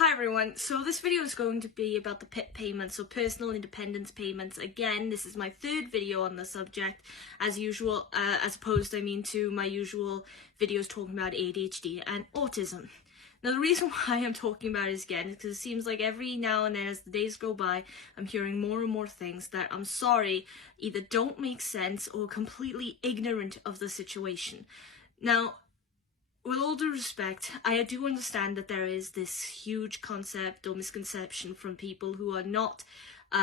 Hi everyone, so this video is going to be about the PIP payments, so personal independence payments. Again, this is my third video on the subject, as usual, as opposed, to my usual videos talking about ADHD and autism. Now, the reason why I'm talking about it again is because it seems like every now and then as the days go by, I'm hearing more and more things that, I'm sorry, either don't make sense or completely ignorant of the situation. Now, with all due respect, I do understand that there is this huge concept or misconception from people who are not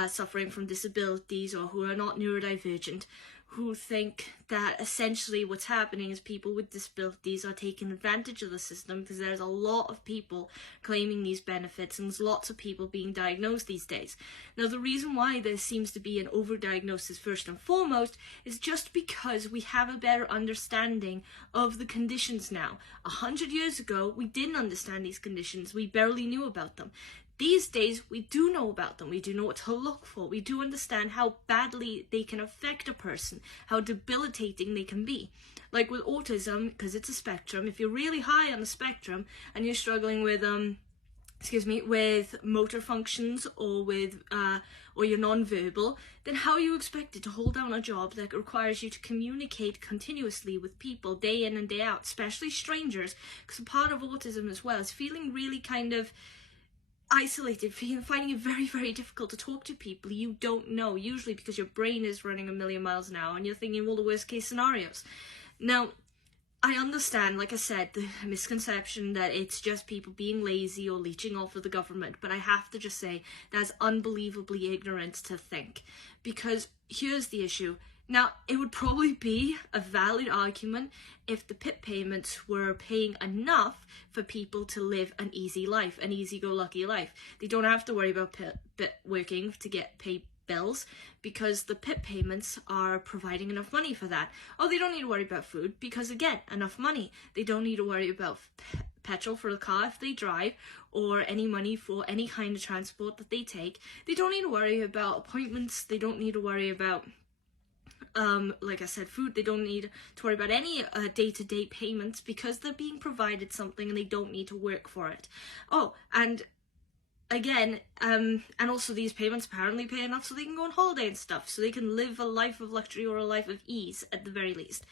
suffering from disabilities or who are not neurodivergent, who think that essentially what's happening is people with disabilities are taking advantage of the system because there's a lot of people claiming these benefits and there's lots of people being diagnosed these days. Now, the reason why there seems to be an overdiagnosis first and foremost is just because we have a better understanding of the conditions now. 100 years ago, we didn't understand these conditions. We barely knew about them. These days, we do know about them. We do know what to look for. We do understand how badly they can affect a person, how debilitating they can be. Like with autism, because it's a spectrum, if you're really high on the spectrum and you're struggling with, with motor functions or with, or you're non-verbal, then how are you expected to hold down a job that requires you to communicate continuously with people day in and day out, especially strangers? Because part of autism as well is feeling really kind of isolated, finding it very, very difficult to talk to people you don't know, usually because your brain is running a million miles an hour and you're thinking all the worst case scenarios. Now, I understand, like I said, the misconception that it's just people being lazy or leeching off of the government, but I have to just say that's unbelievably ignorant to think, because here's the issue. Now, it would probably be a valid argument if the PIP payments were paying enough for people to live an easy life, an easy-go-lucky life. They don't have to worry about working to get paid bills because the PIP payments are providing enough money for that. Oh, they don't need to worry about food because, again, enough money. They don't need to worry about petrol for the car if they drive or any money for any kind of transport that they take. They don't need to worry about appointments. They don't need to worry about like I said, food. They don't need to worry about any day-to-day payments because they're being provided something and they don't need to work for it. Oh, and again, and also these payments apparently pay enough so they can go on holiday and stuff, so they can live a life of luxury or a life of ease at the very least.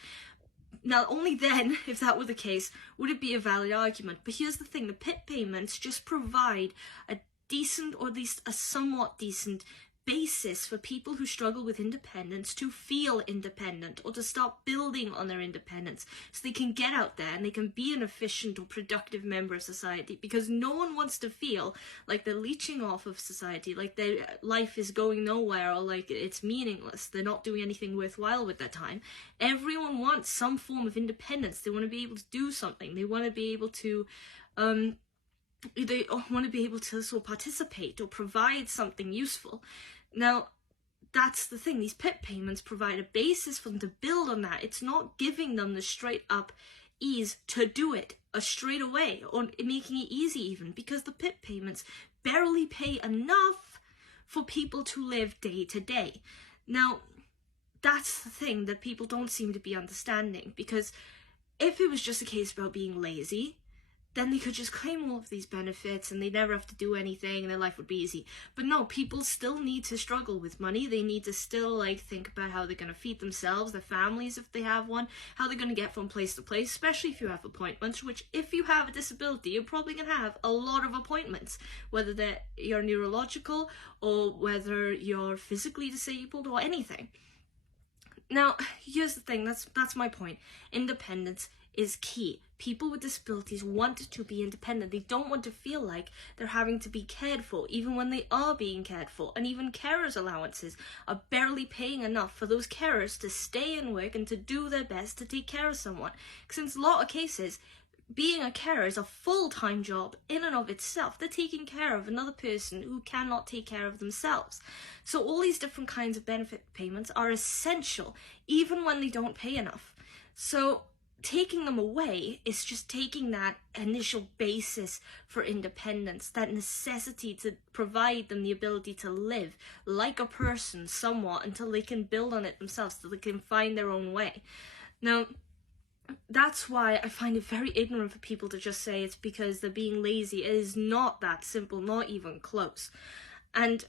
Now, only then, if that were the case, would it be a valid argument. But here's the thing, the PIP payments just provide a decent, or at least a somewhat decent, basis for people who struggle with independence to feel independent or to start building on their independence so they can get out there and they can be an efficient or productive member of society, because no one wants to feel like they're leeching off of society, like their life is going nowhere or like it's meaningless, they're not doing anything worthwhile with their time. Everyone wants some form of independence. They want to be able to do something. They want to be able to sort of participate or provide something useful. Now, that's the thing. These PIP payments provide a basis for them to build on that. It's not giving them the straight up ease to do it straight away or making it easy even, because the PIP payments barely pay enough for people to live day to day. Now, that's the thing that people don't seem to be understanding, because if it was just a case about being lazy, then they could just claim all of these benefits and they never have to do anything and their life would be easy. But no, people still need to struggle with money. They need to still think about how they're going to feed themselves, their families if they have one, how they're going to get from place to place, especially if you have appointments, which if you have a disability, you're probably going to have a lot of appointments, whether you're neurological or whether you're physically disabled or anything. Now, here's the thing, that's my point. Independence is key. People with disabilities want to be independent. They don't want to feel like they're having to be cared for, even when they are being cared for. And even carers' allowances are barely paying enough for those carers to stay and work and to do their best to take care of someone. Because in a lot of cases, being a carer is a full-time job in and of itself. They're taking care of another person who cannot take care of themselves. So all these different kinds of benefit payments are essential, even when they don't pay enough. So taking them away is just taking that initial basis for independence, that necessity to provide them the ability to live like a person somewhat until they can build on it themselves, so they can find their own way. Now, that's why I find it very ignorant for people to just say it's because they're being lazy. It is not that simple, not even close. And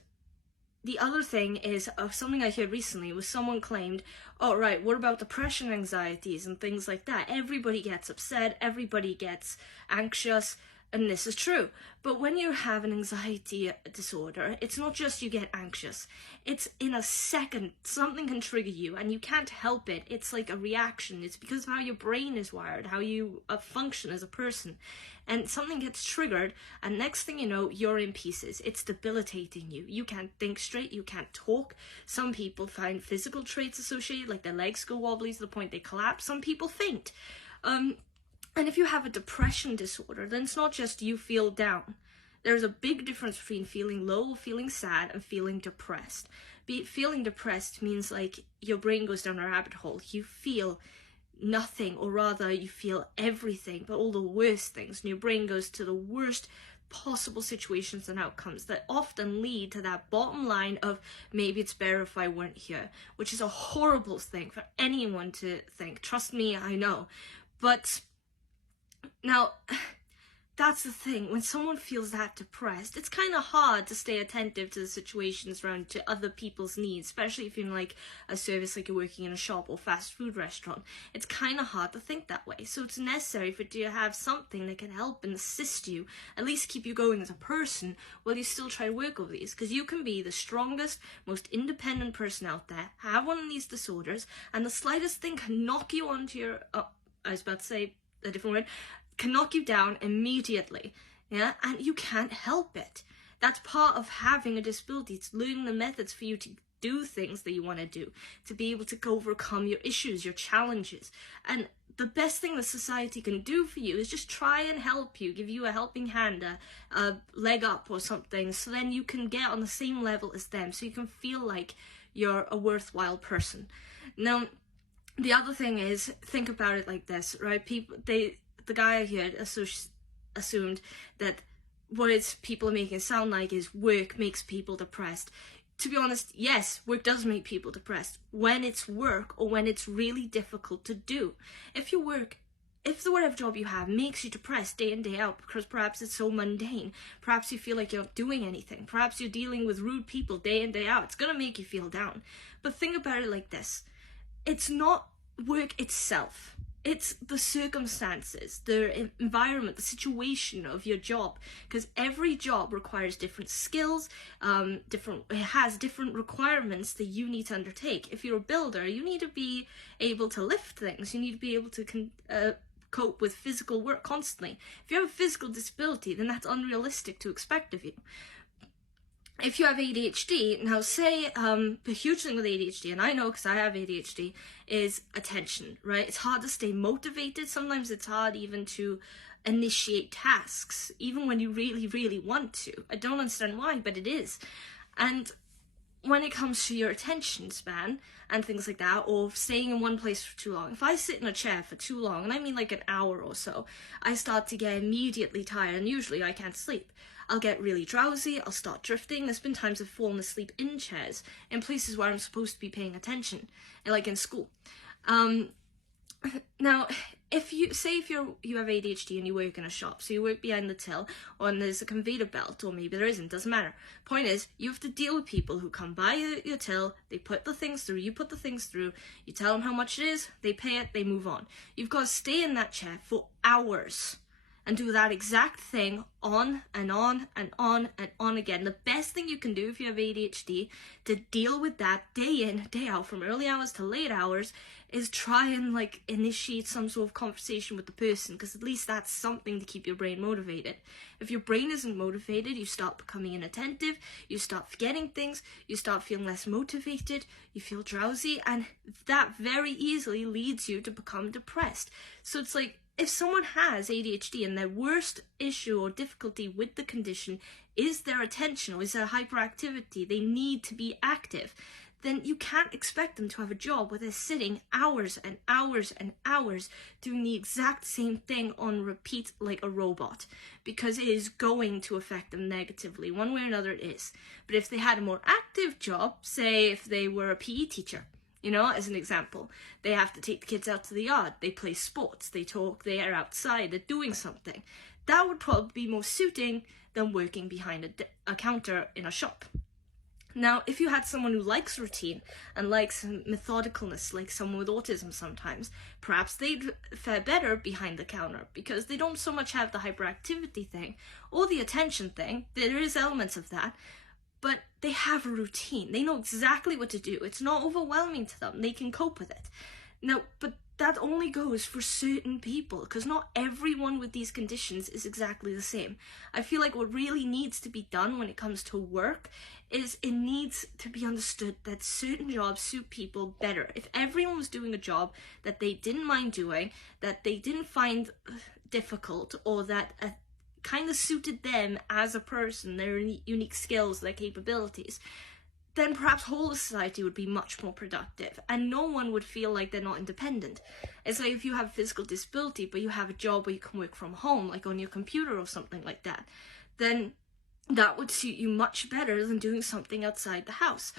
the other thing is, something I heard recently was someone claimed, oh right, what about depression, anxieties and things like that? Everybody gets upset, everybody gets anxious, and this is true. But when you have an anxiety disorder, it's not just you get anxious. It's in a second, something can trigger you and you can't help it. It's like a reaction. It's because of how your brain is wired, how you function as a person. And something gets triggered, and next thing you know, you're in pieces. It's debilitating you. You can't think straight, you can't talk. Some people find physical traits associated, like their legs go wobbly to the point they collapse. Some people faint. And if you have a depression disorder, then it's not just you feel down. There's a big difference between feeling low, feeling sad, and feeling depressed. Feeling depressed means like your brain goes down a rabbit hole. You feel nothing, or rather you feel everything, but all the worst things, and your brain goes to the worst possible situations and outcomes that often lead to that bottom line of maybe it's better if I weren't here, which is a horrible thing for anyone to think. Trust me, I know. But now, that's the thing, when someone feels that depressed, it's kind of hard to stay attentive to the situations around, to other people's needs, especially if you're in like a service, like you're working in a shop or fast food restaurant. It's kind of hard to think that way. So it's necessary for you to have something that can help and assist you, at least keep you going as a person, while you still try to work over these. Because you can be the strongest, most independent person out there, have one of these disorders, and the slightest thing can knock you onto your, I was about to say a different word, can knock you down immediately, yeah, and you can't help it. That's part of having a disability. It's learning the methods for you to do things that you want to do, to be able to overcome your issues, your challenges. And the best thing that society can do for you is just try and help you, give you a helping hand, a leg up or something, so then you can get on the same level as them, so you can feel like you're a worthwhile person. Now, the other thing is, think about it like this, right? The guy here assumed that what people are making it sound like is work makes people depressed. To be honest, yes, work does make people depressed when it's work or when it's really difficult to do. If the whatever job you have makes you depressed day in, day out, because perhaps it's so mundane, perhaps you feel like you're not doing anything, perhaps you're dealing with rude people day in, day out, it's going to make you feel down. But think about it like this. It's not work itself. It's the circumstances, the environment, the situation of your job, because every job requires different skills, it has different requirements that you need to undertake. If you're a builder, you need to be able to lift things, you need to be able to cope with physical work constantly. If you have a physical disability, then that's unrealistic to expect of you. If you have ADHD, now say, the huge thing with ADHD, and I know because I have ADHD, is attention, right? It's hard to stay motivated. Sometimes it's hard even to initiate tasks, even when you really, really want to. I don't understand why, but it is. And when it comes to your attention span and things like that, or staying in one place for too long, if I sit in a chair for too long, and I mean like an hour or so, I start to get immediately tired, and usually I can't sleep. I'll get really drowsy, I'll start drifting. There's been times I've fallen asleep in chairs, in places where I'm supposed to be paying attention, like in school. Now, if you have ADHD and you work in a shop, so you work behind the till, or there's a conveyor belt, or maybe there isn't, doesn't matter. Point is, you have to deal with people who come by your till, they put the things through, you put the things through, you tell them how much it is, they pay it, they move on. You've got to stay in that chair for hours and do that exact thing on and on and on and on again. The best thing you can do if you have ADHD to deal with that day in, day out, from early hours to late hours, is try and initiate some sort of conversation with the person, because at least that's something to keep your brain motivated. If your brain isn't motivated, you start becoming inattentive, you start forgetting things, you start feeling less motivated, you feel drowsy, and that very easily leads you to become depressed. So it's like, if someone has ADHD and their worst issue or difficulty with the condition is their attention or is their hyperactivity, they need to be active, then you can't expect them to have a job where they're sitting hours and hours and hours doing the exact same thing on repeat like a robot, because it is going to affect them negatively. One way or another it is. But if they had a more active job, say if they were a PE teacher, You know, as an example, they have to take the kids out to the yard, they play sports, they talk, they are outside, they're doing something. That would probably be more suiting than working behind a counter in a shop. Now, if you had someone who likes routine and likes methodicalness, like someone with autism sometimes, perhaps they'd fare better behind the counter because they don't so much have the hyperactivity thing or the attention thing. There is elements of that, but they have a routine. They know exactly what to do. It's not overwhelming to them. They can cope with it. Now, but that only goes for certain people, because not everyone with these conditions is exactly the same. I feel like what really needs to be done when it comes to work is it needs to be understood that certain jobs suit people better. If everyone was doing a job that they didn't mind doing, that they didn't find difficult, or that kind of suited them as a person, their unique skills, their capabilities, then perhaps whole society would be much more productive and no one would feel like they're not independent. It's like if you have a physical disability but you have a job where you can work from home, like on your computer or something like that, then that would suit you much better than doing something outside the house.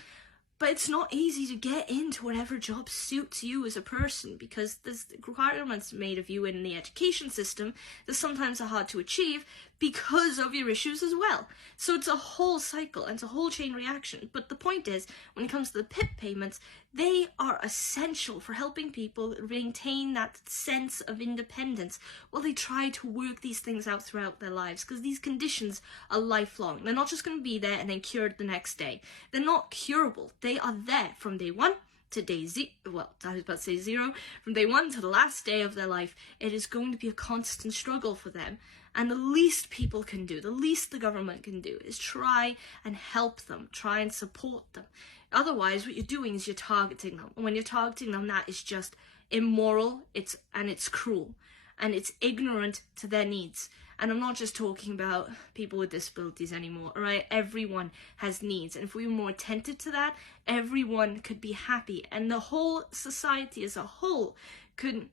But it's not easy to get into whatever job suits you as a person because there's requirements made of you in the education system that sometimes are hard to achieve because of your issues as well. So it's a whole cycle and it's a whole chain reaction. But the point is, when it comes to the PIP payments, they are essential for helping people maintain that sense of independence while they try to work these things out throughout their lives, because these conditions are lifelong. They're not just going to be there and then cured the next day. They're not curable. They are there from day one to day zero. Well, I was about to say zero. From day one to the last day of their life, it is going to be a constant struggle for them. And the least people can do, the least the government can do, is try and help them, try and support them. Otherwise, what you're doing is you're targeting them. And when you're targeting them, that is just immoral, it's cruel, and it's ignorant to their needs. And I'm not just talking about people with disabilities anymore, all right? Everyone has needs. And if we were more attentive to that, everyone could be happy. And the whole society as a whole could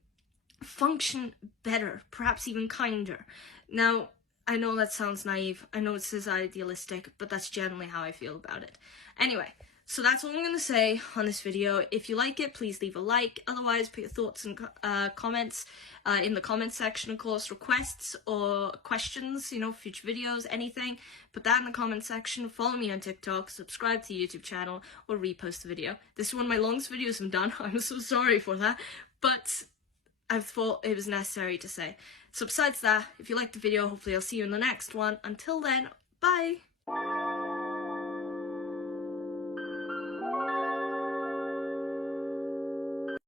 function better, perhaps even kinder. Now, I know that sounds naive. I know it says idealistic, but that's generally how I feel about it. Anyway, so that's all I'm going to say on this video. If you like it, please leave a like. Otherwise, put your thoughts and comments in the comments section, of course. Requests or questions, you know, future videos, anything. Put that in the comment section. Follow me on TikTok, subscribe to the YouTube channel, or repost the video. This is one of my longest videos I've done. I'm so sorry for that. But I thought it was necessary to say. So besides that, if you liked the video, hopefully I'll see you in the next one. Until then, bye!